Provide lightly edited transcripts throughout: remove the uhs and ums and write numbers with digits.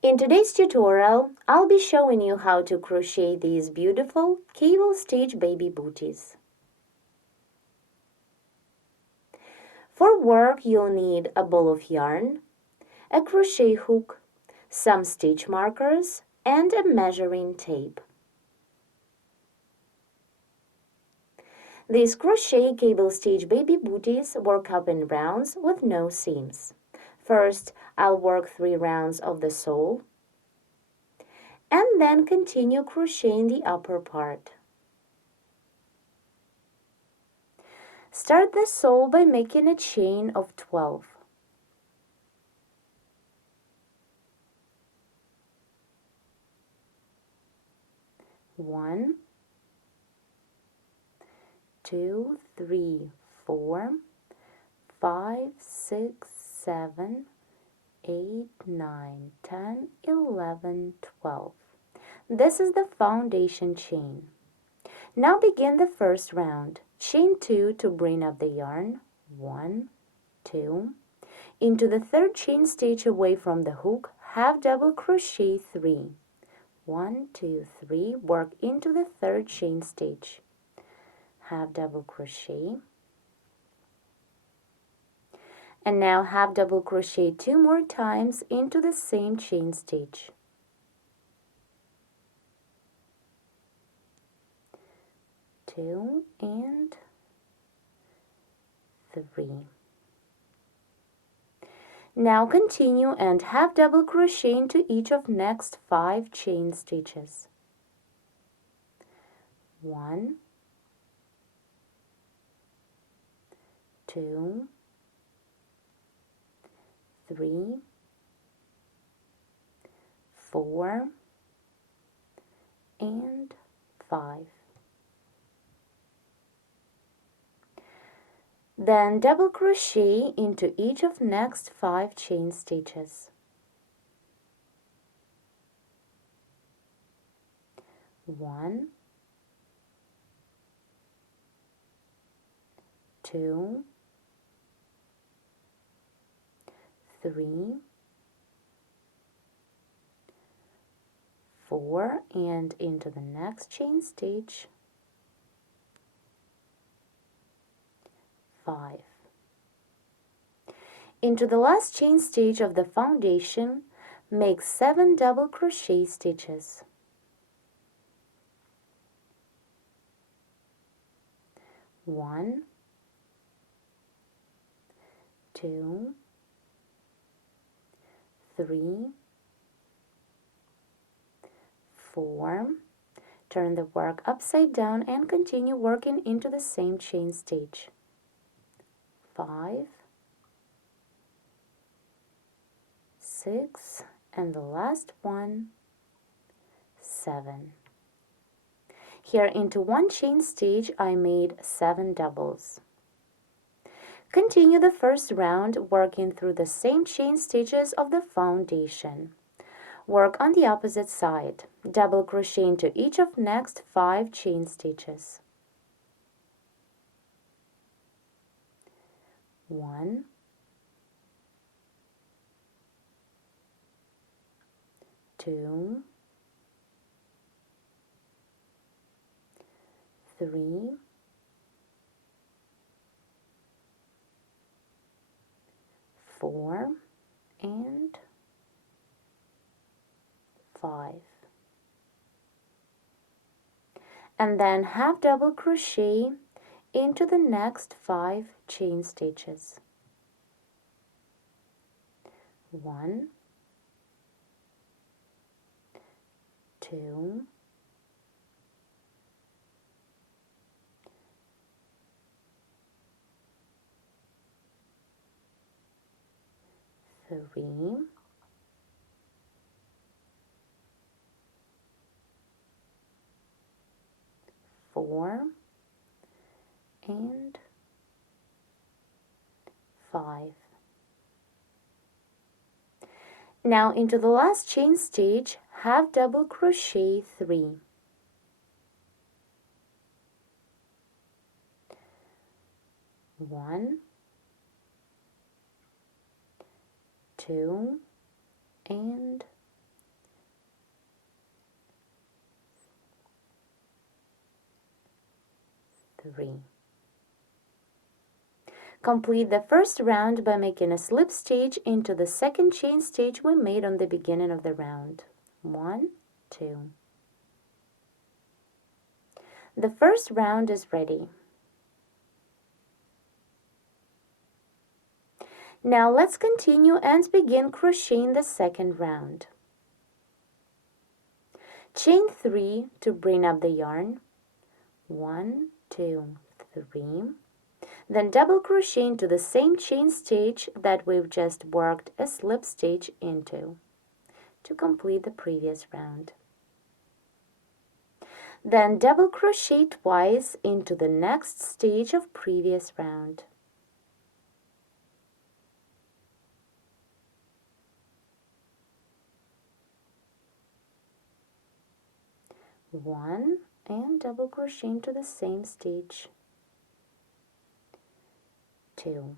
In today's tutorial, I'll be showing you how to crochet these beautiful cable stitch baby booties. For work, you'll need a ball of yarn, a crochet hook, some stitch markers, and a measuring tape. These crochet cable stitch baby booties work up in rounds with no seams. First, I'll work 3 rounds of the sole, and then continue crocheting the upper part. Start the sole by making a chain of 12. One, 2, 3, 4, 5, 6, 7, 8, 9, 10, 11, 12. This is the foundation chain. Now begin the first round. Chain 2 to bring up the yarn. 1, 2. Into the third chain stitch away from the hook, half double crochet 3. 1, 2, 3. Work into the third chain stitch. Half double crochet. And now half double crochet 2 more times into the same chain stitch. 2 and 3. Now continue and half double crochet into each of next 5 chain stitches. 1, 2, 3, 4, and 5. Then double crochet into each of next 5 chain stitches. 1, 2, 3, 4, and into the next chain stitch, 5. Into the last chain stitch of the foundation, make 7 double crochet stitches. 1, 2, 3, 4. Turn the work upside down and continue working into the same chain stitch. 5, 6, and the last one, 7. Here into one chain stitch I made 7 doubles. Continue the first round working through the same chain stitches of the foundation. Work on the opposite side. Double crochet into each of next 5 chain stitches. 1, 2, 3, 4, and 5. And then half double crochet into the next 5 chain stitches. 1, 2, 3, 4, and 5. Now into the last chain stitch, half double crochet 3. 1, 2, and 3. Complete the first round by making a slip stitch into the second chain stitch we made on the beginning of the round. 1, 2. The first round is ready. Now let's continue and begin crocheting the second round. Chain 3 to bring up the yarn. 1, 2, 3. Then double crochet into the same chain stitch that we've just worked a slip stitch into to complete the previous round. Then double crochet twice into the next stitch of previous round. One, and double crochet into the same stitch. 2.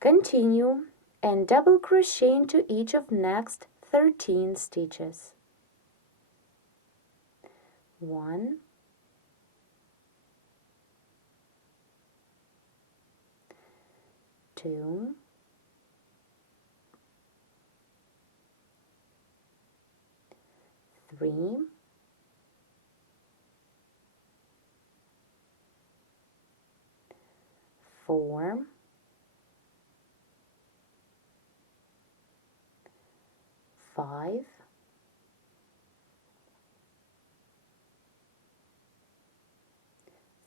Continue and double crochet into each of next 13 stitches. 1, 2, 3, 4, 5,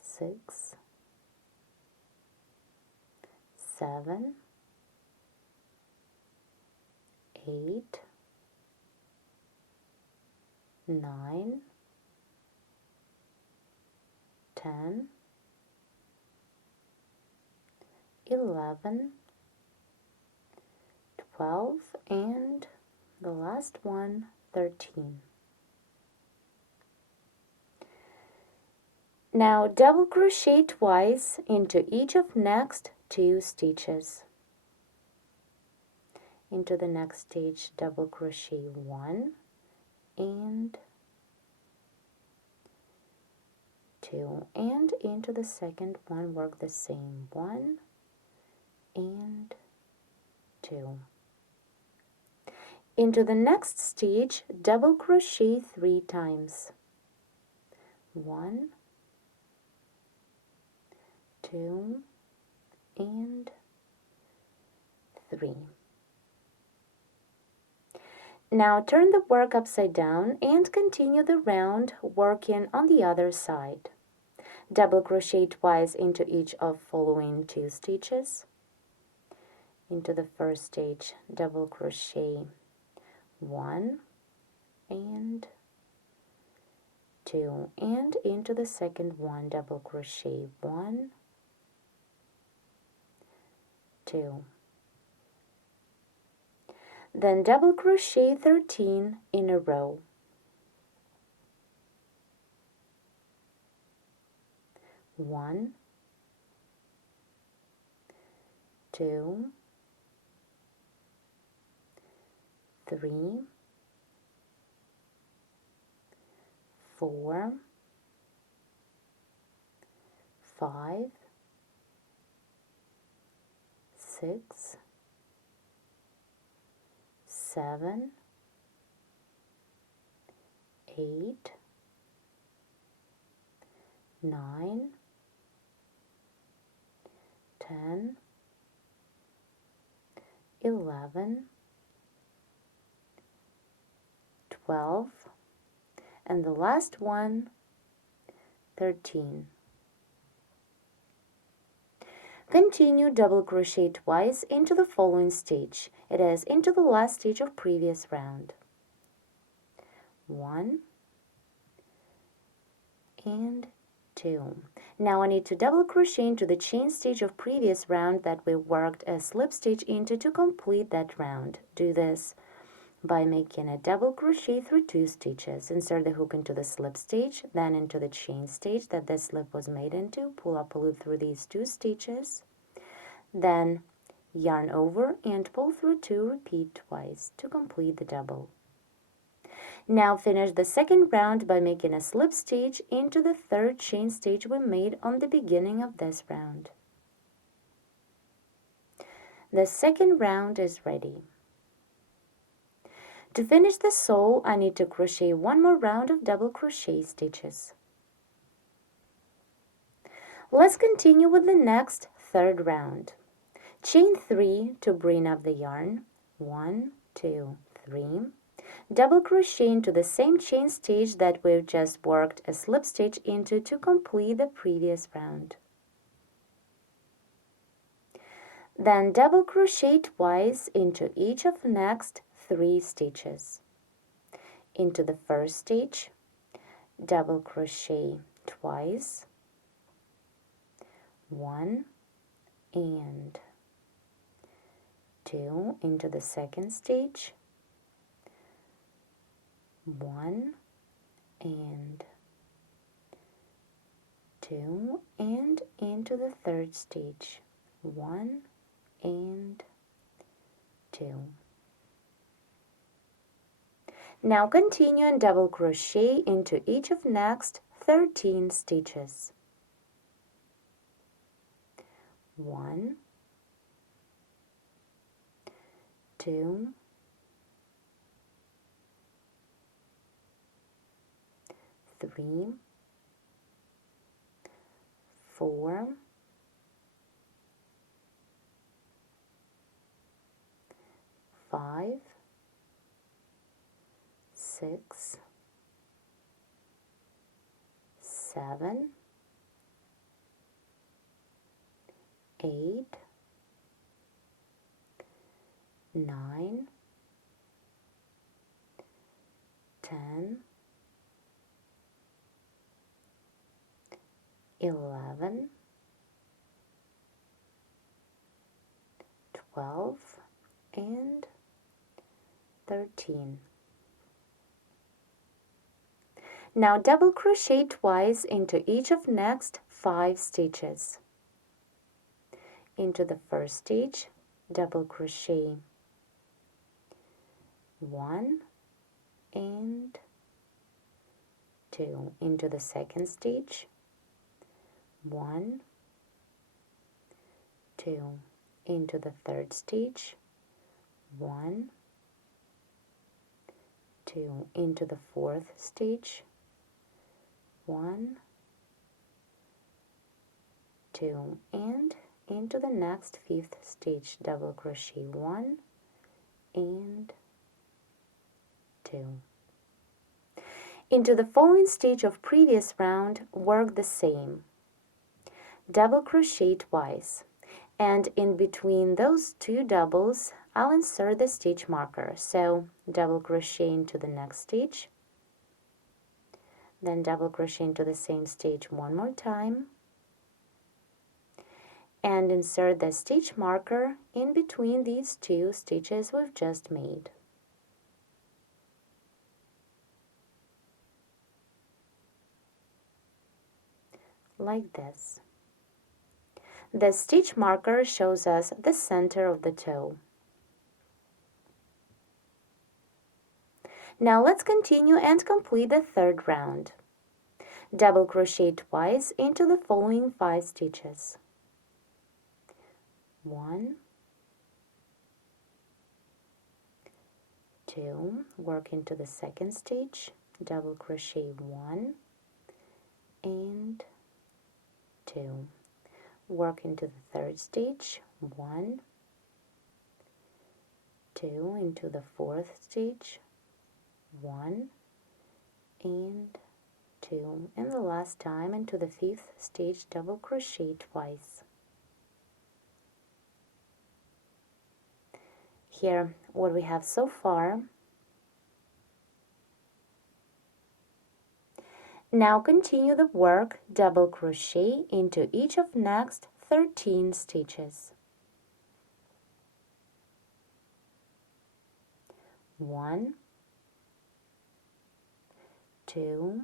6, 7, 8, 9, 10, 11, 12, and the last one, 13. Now double crochet twice into each of next 2 stitches. Into the next stitch, double crochet 1 and 2, and into the second one work the same, 1 and 2. Into the next stitch, double crochet 3 times. 1, 2, and 3. Now turn the work upside down and continue the round working on the other side. Double crochet twice into each of following 2 stitches. Into the first stitch, double crochet 1 and 2, and into the second one, double crochet 1, 2. Then double crochet 13 in a row. 1, 2, 3, 4, 5, 6, 7, 8, 9, 10, 11, 12, and the last one, 13. Continue double crochet twice into the following stitch. It is into the last stitch of previous round. 1 and 2. Now I need to double crochet into the chain stitch of previous round that we worked a slip stitch into to complete that round. Do this by making a double crochet through 2 stitches. Insert the hook into the slip stitch, then into the chain stitch that the slip was made into. Pull up a loop through these 2 stitches, then yarn over and pull through 2, repeat twice to complete the double. Now finish the second round by making a slip stitch into the third chain stitch we made on the beginning of this round. The second round is ready. To finish the sole, I need to crochet one more round of double crochet stitches. Let's continue with the next third round. Chain 3 to bring up the yarn. 1, 2, 3. Double crochet into the same chain stitch that we've just worked a slip stitch into to complete the previous round. Then double crochet twice into each of the next 3 stitches. Into the first stitch, double crochet twice, 1 and 2. Into the second stitch, 1 and 2, and into the third stitch, 1 and 2. Now continue and double crochet into each of next 13 stitches. 1, 2, 3, 4, 5, 6, 7, 8, 9, 10, 11, 12, and 13. Now double crochet twice into each of next 5 stitches. Into the first stitch, double crochet 1 and 2. Into the second stitch, 1, 2. Into the third stitch, 1, 2. Into the fourth stitch, 1, 2, and into the next 5th stitch, double crochet 1 and 2. Into the following stitch of previous round, work the same. Double crochet twice, and in between those 2 doubles, I'll insert the stitch marker. So double crochet into the next stitch, then double crochet into the same stitch one more time, and insert the stitch marker in between these 2 stitches we've just made. Like this. The stitch marker shows us the center of the toe. Now let's continue and complete the third round. Double crochet twice into the following 5 stitches. 1, 2, work into the second stitch, double crochet 1 and 2. Work into the third stitch, 1, 2, into the fourth stitch, 1 and 2, and the last time into the 5th stitch, double crochet twice. Here, what we have so far. Now continue the work, double crochet into each of next 13 stitches. 1, 2,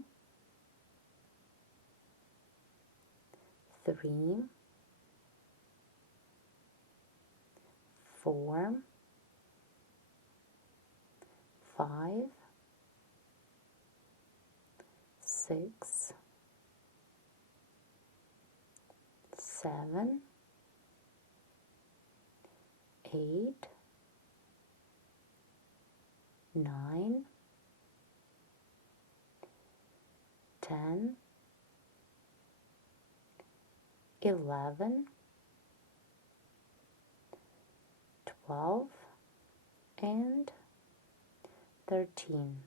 3, 4, 5, 6, 7, 8, 9, 10, 11, 12, and 13.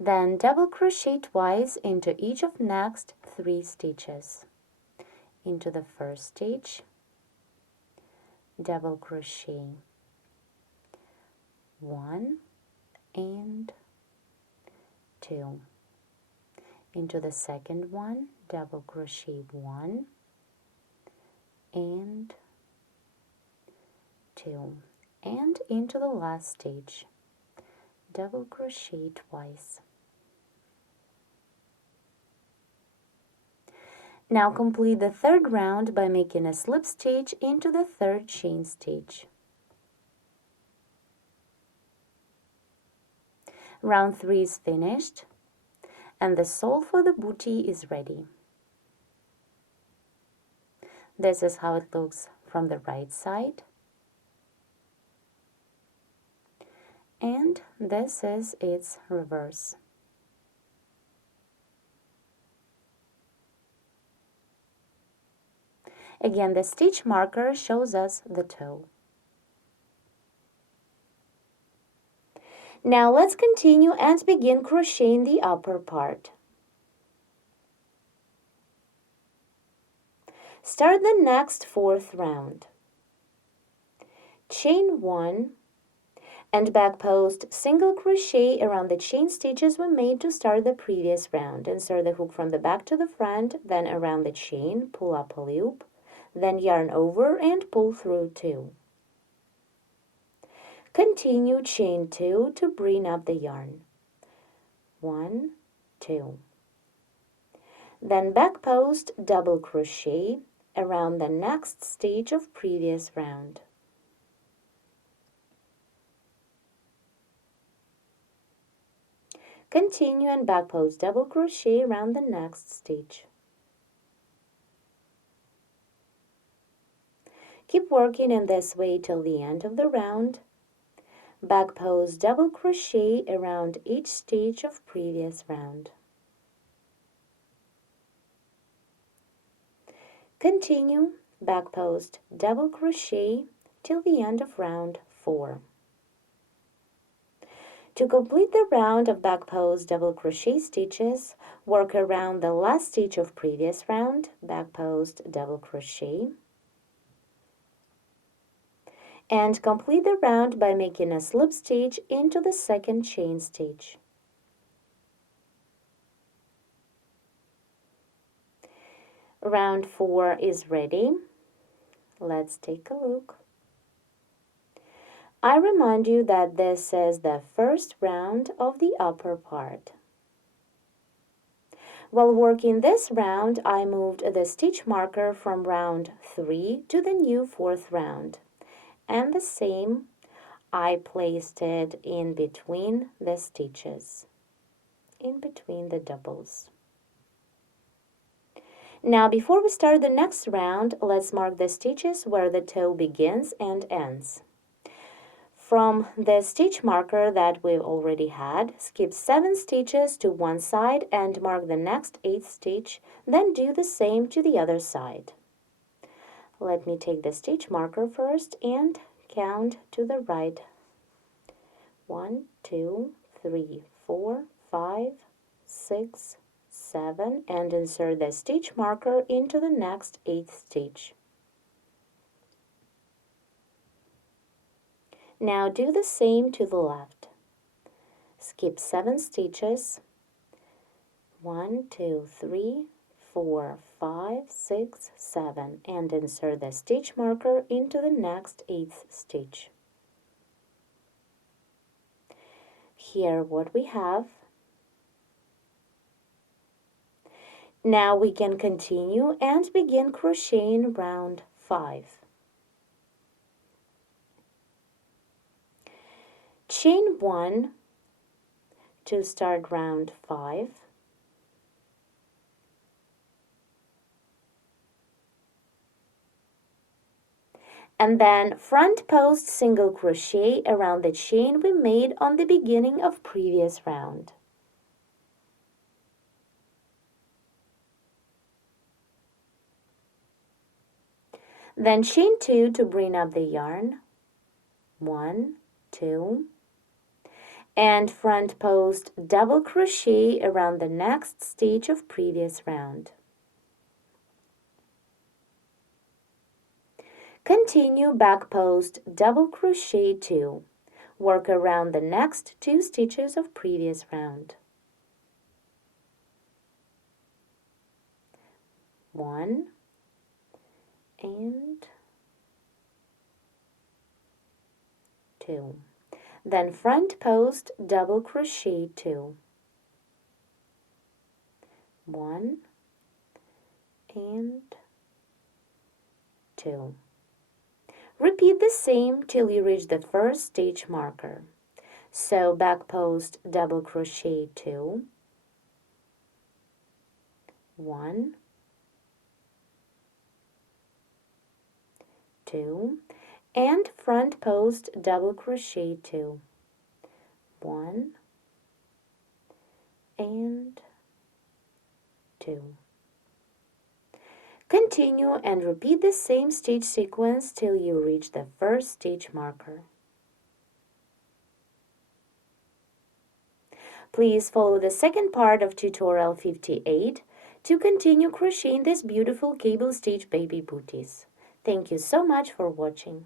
Then double crochet twice into each of next 3 stitches. Into the first stitch, double crochet 1 and 2. Into the second one, double crochet 1 and 2. And into the last stitch, double crochet twice. Now complete the third round by making a slip stitch into the third chain stitch. Round 3 is finished, and the sole for the bootie is ready. This is how it looks from the right side, and this is its reverse. Again, the stitch marker shows us the toe. Now let's continue and begin crocheting the upper part. Start the next 4th round. Chain 1 and back post single crochet around the chain stitches we made to start the previous round. Insert the hook from the back to the front, then around the chain, pull up a loop, then yarn over and pull through 2. Continue chain 2 to bring up the yarn. 1, 2. Then back post double crochet around the next stitch of previous round. Continue and back post double crochet around the next stitch. Keep working in this way till the end of the round. Back post double crochet around each stitch of previous round. Continue back post double crochet till the end of round 4. To complete the round of back post double crochet stitches, work around the last stitch of previous round, back post double crochet, and complete the round by making a slip stitch into the second chain stitch. Round 4 is ready. Let's take a look. I remind you that this is the first round of the upper part. While working this round, I moved the stitch marker from round 3 to the new 4th round. And the same, I placed it in between the stitches, in between the doubles. Now, before we start the next round, let's mark the stitches where the toe begins and ends. From the stitch marker that we've already had, skip 7 stitches to one side and mark the next 8th stitch, then do the same to the other side. Let me take the stitch marker first and count to the right. 1, 2, 3, 4, 5, 6, 7, and insert the stitch marker into the next 8th stitch. Now do the same to the left. Skip 7 stitches. 1, 2, 3, 4, 5, 6, 7, and insert the stitch marker into the next 8th stitch. Here what we have. Now we can continue and begin crocheting round 5. Chain 1 to start round 5. And then front post single crochet around the chain we made on the beginning of previous round. Then chain 2 to bring up the yarn. 1, 2, and front post double crochet around the next stitch of previous round. Continue back post double crochet 2. Work around the next 2 stitches of previous round. 1 and 2. Then front post double crochet 2. 1 and 2. Repeat the same till you reach the first stitch marker. So back post double crochet 2, 1, 2, and front post double crochet 2, 1 and 2. Continue and repeat the same stitch sequence till you reach the first stitch marker. Please follow the second part of tutorial 58 to continue crocheting these beautiful cable stitch baby booties. Thank you so much for watching.